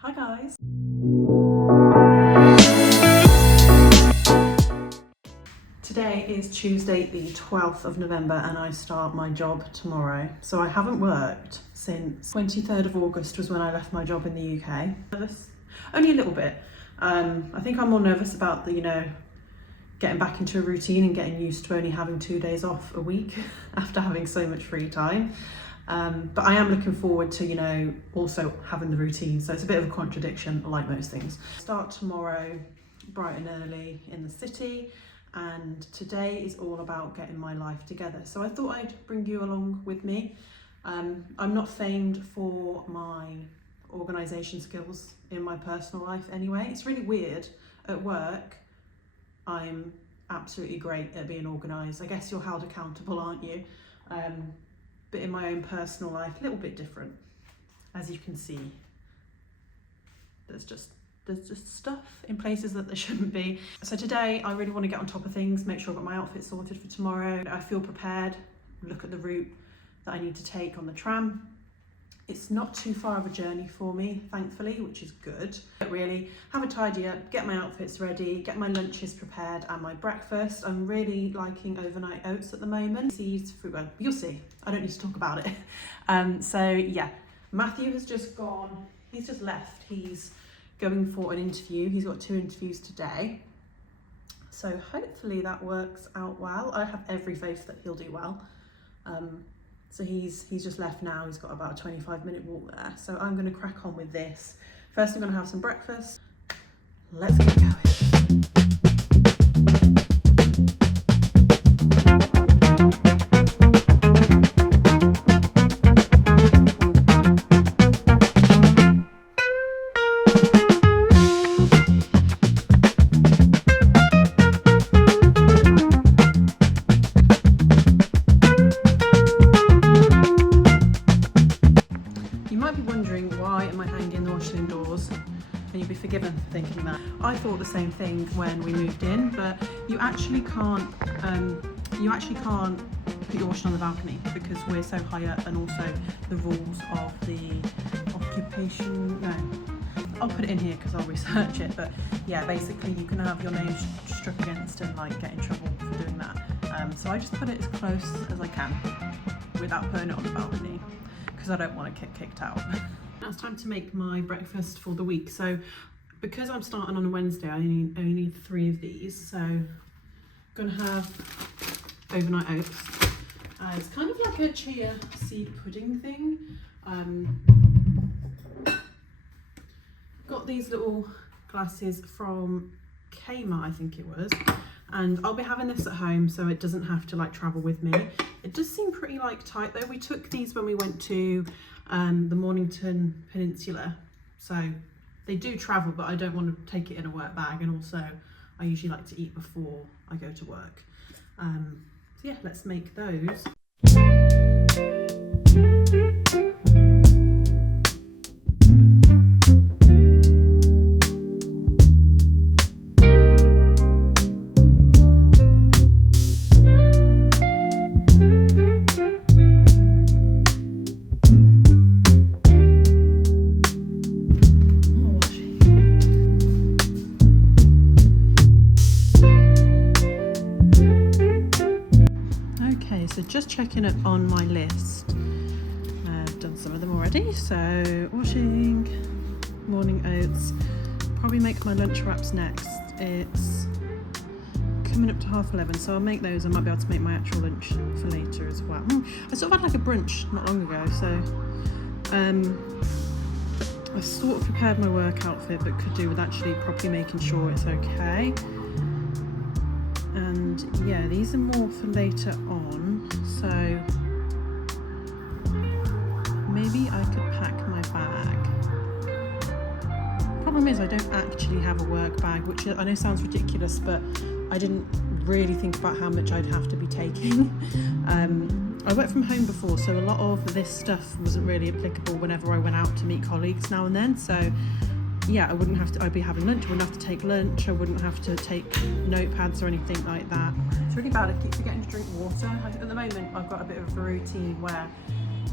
Hi guys. Today is Tuesday the 12th of November and I start my job tomorrow. So I haven't worked since 23rd of August was when I left my job in the UK. Nervous? Only a little bit. I think I'm more nervous about the, getting back into a routine and getting used to only having 2 days off a week after having so much free time. But I am looking forward to, also having the routine. So it's a bit of a contradiction, like most things. Start tomorrow bright and early in the city. And today is all about getting my life together. So I thought I'd bring you along with me. I'm not famed for my organisation skills in my personal life anyway. It's really weird. At work, I'm absolutely great at being organised. I guess you're held accountable, aren't you? But in my own personal life, a little bit different. As you can see, there's just stuff in places that there shouldn't be. So today I really want to get on top of things, make sure I've got my outfit sorted for tomorrow. I feel prepared, look at the route that I need to take on the tram. It's not too far of a journey for me, thankfully, which is good. But really, have a tidy up, get my outfits ready, get my lunches prepared and my breakfast. I'm really liking overnight oats at the moment. Seeds, fruit, well, you'll see. I don't need to talk about it. So yeah, Matthew has just gone, he's just left. He's going for an interview. He's got 2 interviews today. So hopefully that works out well. I have every faith that he'll do well. So he's just left now. He's got about a 25-minute walk there. So I'm gonna crack on with this. First I'm gonna have some breakfast. Let's get going. And you'll be forgiven for thinking that. I thought the same thing when we moved in, but you actually can't put your washing on the balcony because we're so high up, and also the rules of the occupation. No, I'll put it in here because I'll research it. But yeah, basically you can have your name struck against and get in trouble for doing that. So I just put it as close as I can without putting it on the balcony because I don't want to get kicked out. Now it's time to make my breakfast for the week. So because I'm starting on a Wednesday, I only need 3 of these. So I'm gonna have overnight oats. It's kind of like a chia seed pudding thing. Got these little glasses from Kmart, I think it was. And I'll be having this at home so it doesn't have to travel with me. It does seem pretty tight though. We took these when we went to the Mornington Peninsula. So they do travel, but I don't want to take it in a work bag. And also I usually like to eat before I go to work. So yeah, let's make those. So just checking it on my list. I've done some of them already. So washing, morning oats, probably make my lunch wraps next. It's coming up to 11:30, so I'll make those. I might be able to make my actual lunch for later as well. I sort of had a brunch not long ago, so I sort of prepared my work outfit, but could do with actually properly making sure it's okay. And yeah, these are more for later on, so maybe I could pack my bag. Problem is I don't actually have a work bag, which I know sounds ridiculous, but I didn't really think about how much I'd have to be taking. I worked from home before, so a lot of this stuff wasn't really applicable whenever I went out to meet colleagues now and then. So yeah, I'd be having lunch, I wouldn't have to take lunch, I wouldn't have to take notepads or anything like that. It's really bad, I keep forgetting to drink water. At the moment, I've got a bit of a routine where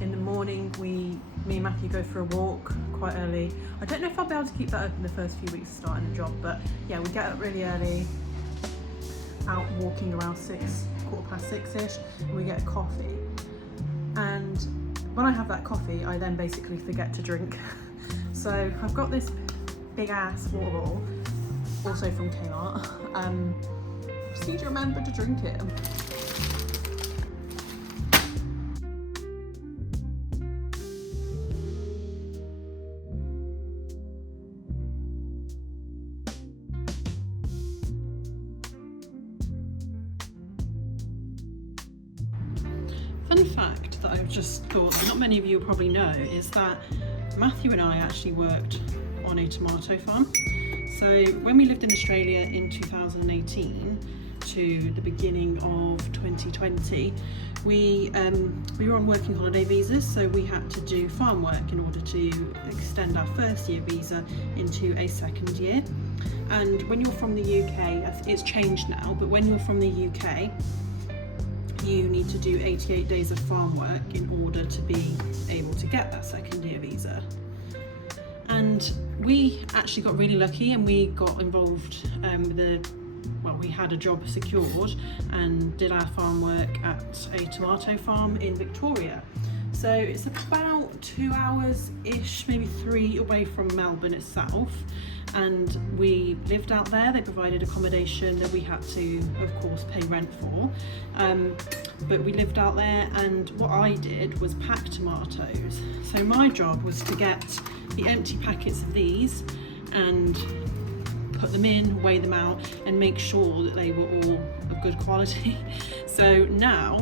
In the morning, me and Matthew go for a walk quite early. I don't know if I'll be able to keep that open the first few weeks of starting the job, but yeah, we get up really early, out walking around 6:15-ish, and we get a coffee. And when I have that coffee, I then basically forget to drink. So I've got this big ass water bottle, also from Kmart. Just need to remember to drink it. Fun fact that I've just thought that not many of you will probably know is that Matthew and I actually worked on a tomato farm. So when we lived in Australia in 2018 to the beginning of 2020, we were on working holiday visas, so we had to do farm work in order to extend our first year visa into a second year. And when you're from the UK, it's changed now, but when you're from the UK, you need to do 88 days of farm work in order to be able to get that second year visa. And we actually got really lucky and we got involved we had a job secured and did our farm work at a tomato farm in Victoria. So it's about 2 hours-ish, maybe 3 away from Melbourne itself. And we lived out there. They provided accommodation that we had to, of course, pay rent for. But we lived out there, and what I did was pack tomatoes. So my job was to get the empty packets of these and put them in, weigh them out, and make sure that they were all of good quality. So now,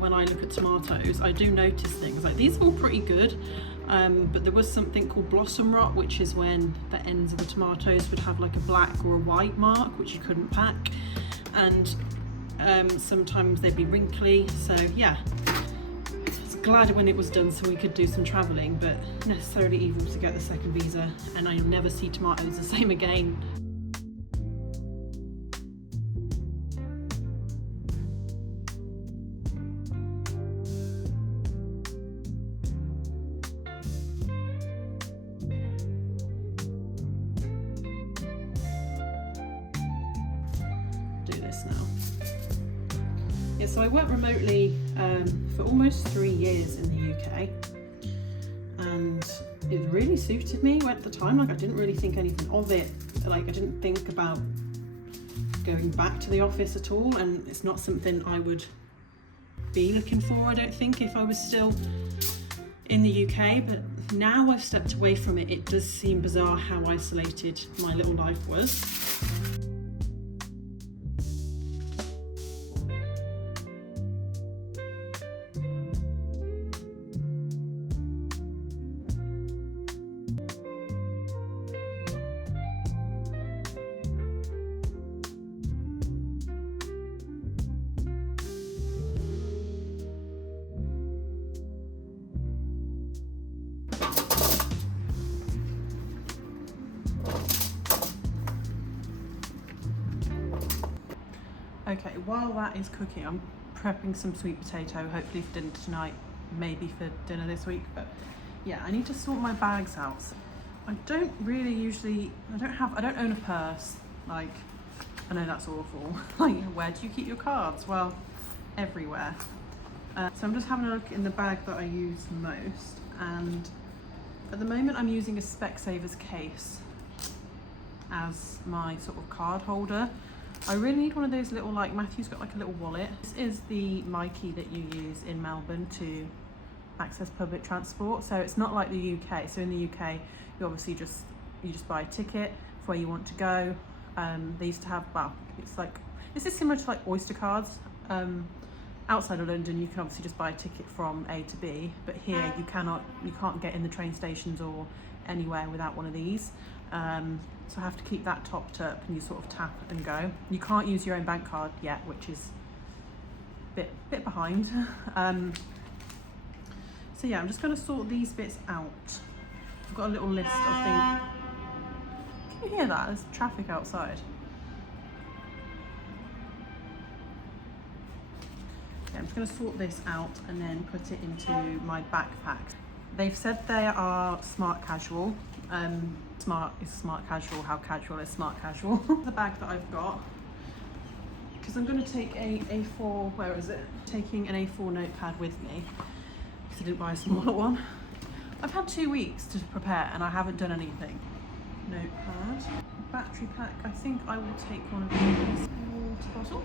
when I look at tomatoes, I do notice things like these are all pretty good. But there was something called blossom rot, which is when the ends of the tomatoes would have like a black or a white mark, which you couldn't pack, and sometimes they'd be wrinkly. So yeah, I was glad when it was done so we could do some travelling, but necessarily evil to get the second visa, and I'll never see tomatoes the same again. Yeah, so I worked remotely for almost 3 years in the UK, and it really suited me at the time. Like, I didn't really think anything of it. Like, I didn't think about going back to the office at all, and it's not something I would be looking for, I don't think, if I was still in the UK. But now I've stepped away from it, it does seem bizarre how isolated my little life was. Okay, while that is cooking, I'm prepping some sweet potato, hopefully for dinner tonight, maybe for dinner this week. But yeah, I need to sort my bags out. I don't really usually, I don't own a purse. Like, I know that's awful. Like, where do you keep your cards? Well, everywhere. So I'm just having a look in the bag that I use most, and at the moment I'm using a Specsavers case as my sort of card holder. I really need one of those little, like, Matthew's got like a little wallet. This is the My Key that you use in Melbourne to access public transport. So it's not like the UK. So in the UK, you obviously just buy a ticket for where you want to go. They used to have, well, this is similar to like Oyster cards. Outside of London, you can obviously just buy a ticket from A to B, but here you can't get in the train stations or anywhere without one of these. So I have to keep that topped up, and you sort of tap and go. You can't use your own bank card yet, which is a bit behind. So yeah, I'm just going to sort these bits out. I've got a little list of things. Can you hear that? There's traffic outside. Okay, I'm just going to sort this out and then put it into my backpack. They've said they are smart casual. Smart is smart casual, how casual is smart casual. The bag that I've got, because I'm going to take a A4, where is it? Taking an A4 notepad with me, because I didn't buy a smaller one. I've had 2 weeks to prepare and I haven't done anything. Notepad. Battery pack, I think I will take one of these. Water bottle.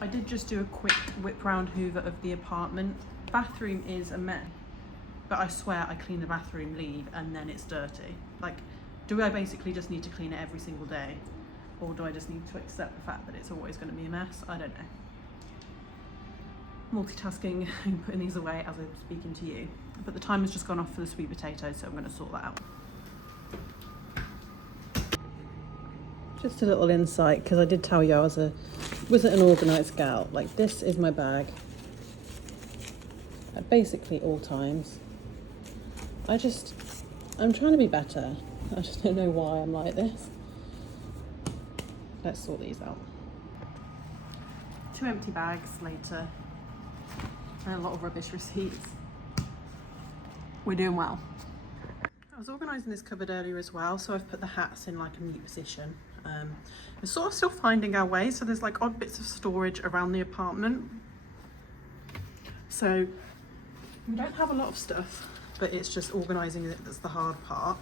I did just do a quick whip round hoover of the apartment. Bathroom is a mess, but I swear I clean the bathroom, leave, and then it's dirty. Like, do I basically just need to clean it every single day? Or do I just need to accept the fact that it's always going to be a mess? I don't know. Multitasking and putting these away as I'm speaking to you. But the time has just gone off for the sweet potatoes, so I'm going to sort that out. Just a little insight, because I did tell you I wasn't an organised gal. Like, this is my bag at basically all times. I'm trying to be better. I just don't know why I'm like this. Let's sort these out. 2 empty bags later, and a lot of rubbish receipts. We're doing well. I was organising this cupboard earlier as well, so I've put the hats in like a neat position. We're sort of still finding our way, so there's like odd bits of storage around the apartment. So we don't have a lot of stuff, but it's just organising it that's the hard part.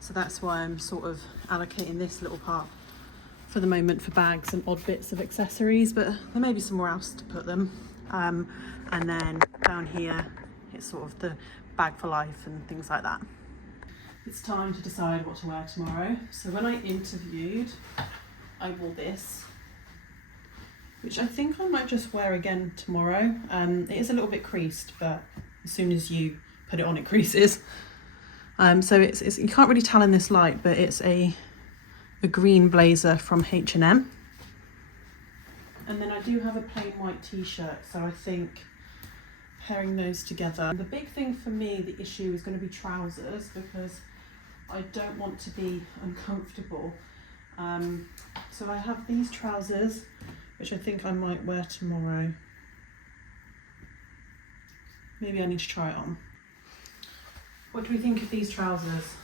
So that's why I'm sort of allocating this little part for the moment for bags and odd bits of accessories, but there may be somewhere else to put them. And then down here, it's sort of the bag for life and things like that. It's time to decide what to wear tomorrow. So when I interviewed, I wore this, which I think I might just wear again tomorrow. It is a little bit creased, but as soon as you put it on, it creases. So it's you can't really tell in this light, but it's a green blazer from H&M. And then I do have a plain white t-shirt, so I think pairing those together. The big thing for me, the issue is going to be trousers, because I don't want to be uncomfortable. So I have these trousers, which I think I might wear tomorrow. Maybe I need to try it on. What do we think of these trousers?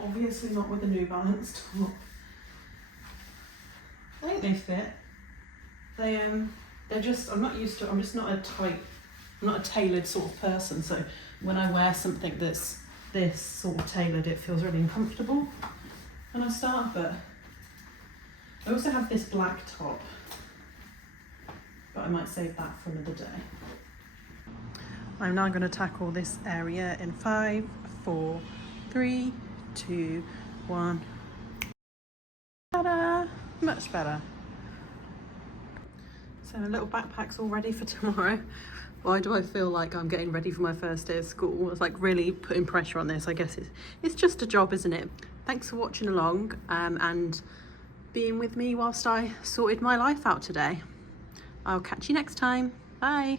Obviously not with the New Balance top. I think they fit. They're just, I'm just not a tailored sort of person, so when I wear something that's this sort of tailored, it feels really uncomfortable when I start. But I also have this black top, but I might save that for another day. I'm now going to tackle this area in 5, 4, 3, 2, 1. Ta-da! Much better. So my little backpack's all ready for tomorrow. Why do I feel like I'm getting ready for my first day of school? It's like really putting pressure on this. I guess it's just a job, isn't it? Thanks for watching along and being with me whilst I sorted my life out today. I'll catch you next time. Bye.